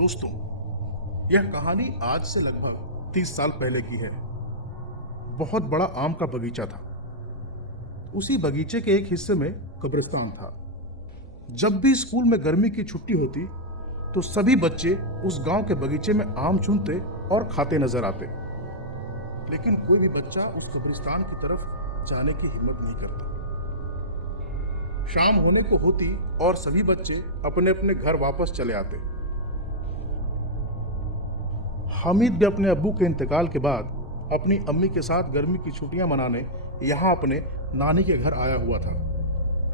दोस्तों, यह कहानी आज से लगभग 30 साल पहले की है। बहुत बड़ा आम का बगीचा था। उसी बगीचे के एक हिस्से में कब्रिस्तान था। जब भी स्कूल में गर्मी की छुट्टी होती तो सभी बच्चे उस गांव के बगीचे में आम चुनते और खाते नजर आते। लेकिन कोई भी बच्चा उस कब्रिस्तान की तरफ जाने की हिम्मत नहीं करता। शाम होने को होती और सभी बच्चे अपने अपने घर वापस चले आते। हामिद भी अपने अब्बू के इंतकाल के बाद अपनी अम्मी के साथ गर्मी की छुट्टियां मनाने यहाँ अपने नानी के घर आया हुआ था।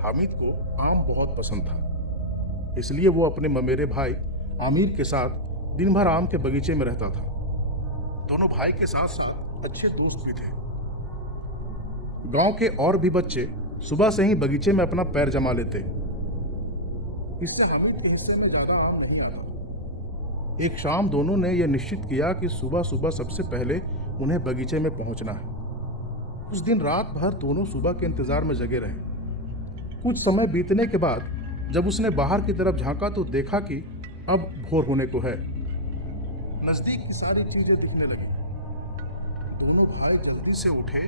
हामिद को आम बहुत पसंद था, इसलिए वो अपने ममेरे भाई आमिर के साथ दिन भर आम के बगीचे में रहता था। दोनों भाई के साथ साथ अच्छे दोस्त भी थे। गांव के और भी बच्चे सुबह से ही बगीचे में अपना पैर जमा लेते। इससे हामिद के हिस्से में ज्यादा आम नहीं आता। एक शाम दोनों ने यह निश्चित किया कि सुबह सुबह सबसे पहले उन्हें बगीचे में पहुंचना है। उस दिन रात भर दोनों सुबह के इंतजार में जगे रहे। कुछ समय बीतने के बाद जब उसने बाहर की तरफ झांका तो देखा कि अब भोर होने को है। नजदीक की सारी चीजें दिखने लगी। दोनों भाई जल्दी से उठे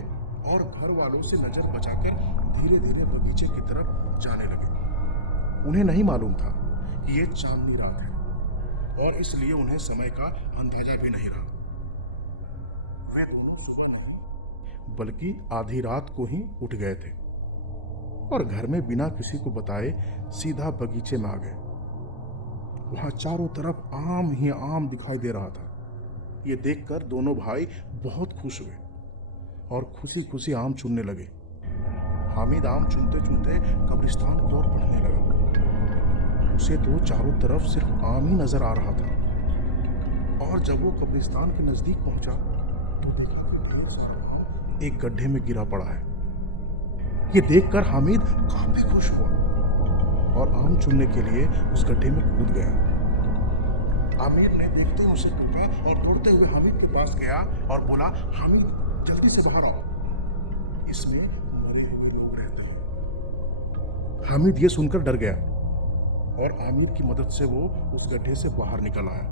और घर वालों से नजर बचाकर धीरे धीरे बगीचे की तरफ जाने लगे। उन्हें नहीं मालूम था कि ये चांदनी रात है और इसलिए उन्हें समय का अंदाजा भी नहीं रहा। वे सुबह नहीं बल्कि आधी रात को ही उठ गए थे और घर में बिना किसी को बताए सीधा बगीचे में आ गए। वहां चारों तरफ आम ही आम दिखाई दे रहा था। ये देखकर दोनों भाई बहुत खुश हुए और खुशी खुशी आम चुनने लगे। हामिद आम चुनते चुनते कब्रिस्तान की ओर बढ़ने लगा। उसे तो चारों तरफ सिर्फ आम ही नजर आ रहा था और जब वो कब्रिस्तान के नजदीक पहुंचा तो देखा एक गड्ढे में गिरा पड़ा है। ये देखकर हामिद काफी खुश हुआ और आम चुनने के लिए उस गड्ढे में कूद गया। आमिर ने देखते ही उसे टूका और दौड़ते हुए हामिद के पास गया और बोला, हामिद जल्दी से बाहर आओ, इसमें मरे हुए लोग रहते हैं। हामिद ये सुनकर डर गया और आमिर की मदद से वो उस गड्ढे से बाहर निकल आया।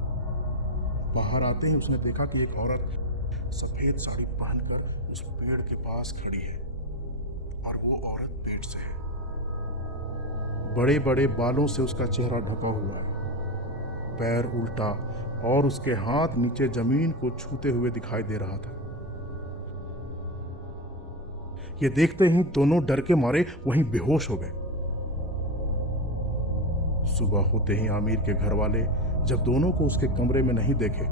बाहर आते ही उसने देखा कि एक औरत सफेद साड़ी पहनकर उस पेड़ के पास खड़ी है और वो औरत पेड़ से है। बड़े बड़े बालों से उसका चेहरा ढका हुआ है, पैर उल्टा और उसके हाथ नीचे जमीन को छूते हुए दिखाई दे रहा था। ये देखते ही दोनों डर के मारे वहीं बेहोश हो गए। सुबह होते ही आमिर के घर वाले जब दोनों को उसके कमरे में नहीं देखे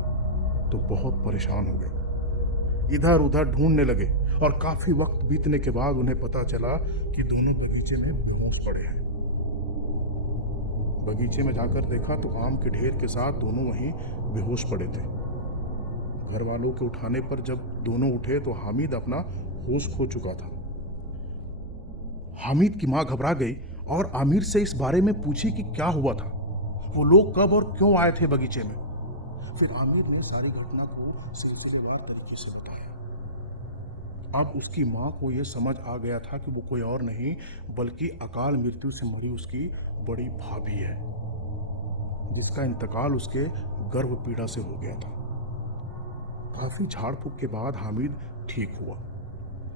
तो बहुत परेशान हो गए। इधर उधर ढूंढने लगे और काफी वक्त बीतने के बाद उन्हें पता चला कि दोनों बगीचे में बेहोश पड़े हैं। बगीचे में जाकर देखा तो आम के ढेर के साथ दोनों वहीं बेहोश पड़े थे। घर वालों के उठाने पर जब दोनों उठे तो हामिद अपना होश खो चुका था। हामिद की मां घबरा गई और आमिर से इस बारे में पूछी कि क्या हुआ था, वो लोग कब और क्यों आए थे बगीचे में। फिर आमिर ने सारी घटना को सिलसिलेवार तरीके से बताया। अब उसकी मां को यह समझ आ गया था कि वो कोई और नहीं बल्कि अकाल मृत्यु से मरी उसकी बड़ी भाभी है, जिसका इंतकाल उसके गर्भ पीड़ा से हो गया था। काफी झाड़ फूक के बाद हामिद ठीक हुआ।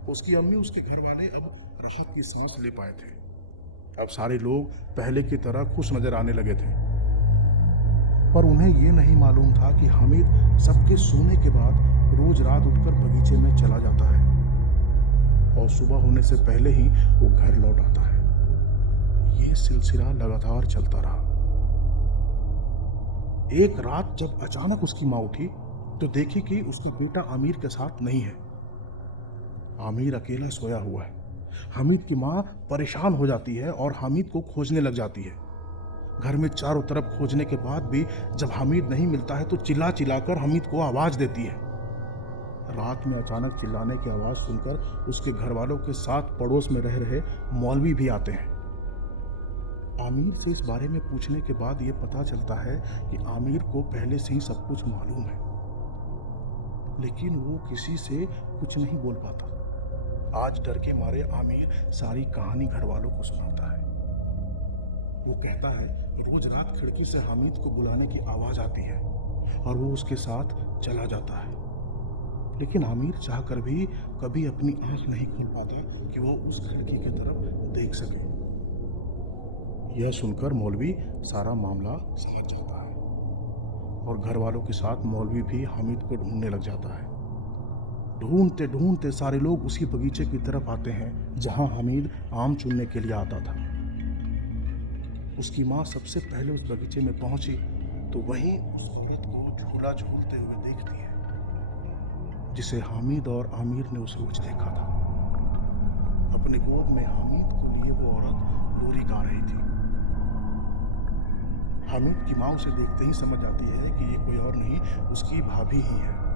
उसकी अम्मी उसके घर वाले अब राहत की सांस ले पाए थे। अब सारे लोग पहले की तरह खुश नजर आने लगे थे, पर उन्हें यह नहीं मालूम था कि हामिद सबके सोने के बाद रोज रात उठकर बगीचे में चला जाता है और सुबह होने से पहले ही वो घर लौट आता है। ये सिलसिला लगातार चलता रहा। एक रात जब अचानक उसकी मां उठी तो देखी कि उसका बेटा आमिर के साथ नहीं है। आमिर अकेला सोया हुआ है। हामिद की मां परेशान हो जाती है और हामिद को खोजने लग जाती है। घर में चारों तरफ खोजने के बाद भी जब हामिद नहीं मिलता है तो चिल्ला चिल्लाकर हामिद को आवाज देती है। रात में अचानक चिल्लाने की आवाज सुनकर उसके घर वालों के साथ पड़ोस में रह रहे मौलवी भी आते हैं। आमिर से इस बारे में पूछने के बाद यह पता चलता है कि आमिर को पहले से ही सब कुछ मालूम है, लेकिन वो किसी से कुछ नहीं बोल पाता। आज डर के मारे आमिर सारी कहानी घर वालों को सुनाता है। वो कहता है, रोज रात खिड़की से हामिद को बुलाने की आवाज आती है और वो उसके साथ चला जाता है। लेकिन आमिर चाहकर भी कभी अपनी आंख नहीं खोल पाता कि वो उस खिड़की की तरफ देख सके। यह सुनकर मौलवी सारा मामला समझ जाता है और घर वालों के साथ मौलवी भी हामिद को ढूंढने लग जाता है। ढूंढते ढूंढते सारे लोग उसी बगीचे की तरफ आते हैं जहां हामिद आम चुनने के लिए आता था। उसकी माँ सबसे पहले उस बगीचे में पहुंची तो वहीं उस औरत को झूला झूलते हुए देखती है जिसे हामिद और आमिर ने उस रोज देखा था। अपने गोद में हामिद को लिए वो औरत लोरी गा रही थी। हामिद की माँ उसे देखते ही समझ जाती है कि ये कोई और नहीं उसकी भाभी ही है।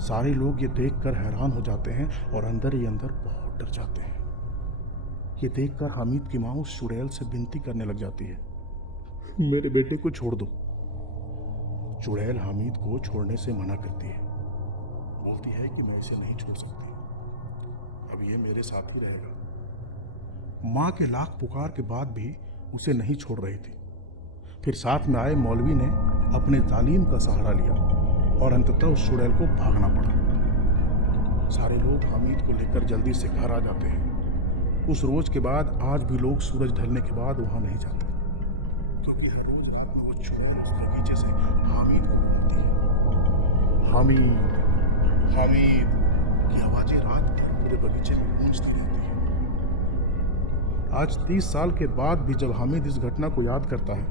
सारे लोग ये देखकर हैरान हो जाते हैं और अंदर ही अंदर बहुत डर जाते हैं। ये देखकर हामिद की माँ उस चुड़ैल से विनती करने लग जाती है, मेरे बेटे को छोड़ दो। चुड़ैल हामिद को छोड़ने से मना करती है, बोलती है कि मैं इसे नहीं छोड़ सकती, अब ये मेरे साथ ही रहेगा। माँ के लाख पुकार के बाद भी उसे नहीं छोड़ रही थी। फिर साथ में आए मौलवी ने अपने तालीम का सहारा लिया और अंततः उस चुड़ैल को भागना पड़ा। सारे लोग हामिद को लेकर जल्दी से घर आ जाते हैं। उस रोज के बाद आज भी लोग सूरज ढलने के बाद वहां नहीं जाते, क्योंकि हर रोज रात में वो चुड़ैल उस बगीचे से हामिद को ढूंढती है। हामिद हामिद की आवाजें रात भर पूरे बगीचे में गूंजती रहती है। आज 30 साल के बाद भी जब हामिद इस घटना को याद करता है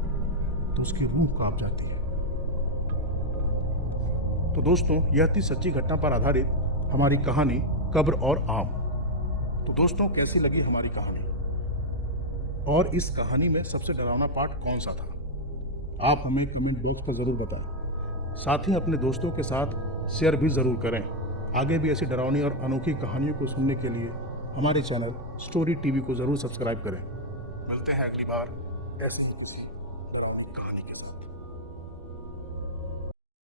तो उसकी रूह कांप जाती है। तो दोस्तों, यह थी सच्ची घटना पर आधारित हमारी कहानी कब्र और आम। तो दोस्तों, कैसी लगी हमारी कहानी और इस कहानी में सबसे डरावना पार्ट कौन सा था, आप हमें कमेंट बॉक्स पर ज़रूर बताएं। साथ ही अपने दोस्तों के साथ शेयर भी ज़रूर करें। आगे भी ऐसी डरावनी और अनोखी कहानियों को सुनने के लिए हमारे चैनल स्टोरी टीवी को ज़रूर सब्सक्राइब करें। मिलते हैं अगली बार ऐसी डरावनी कहानी के साथ।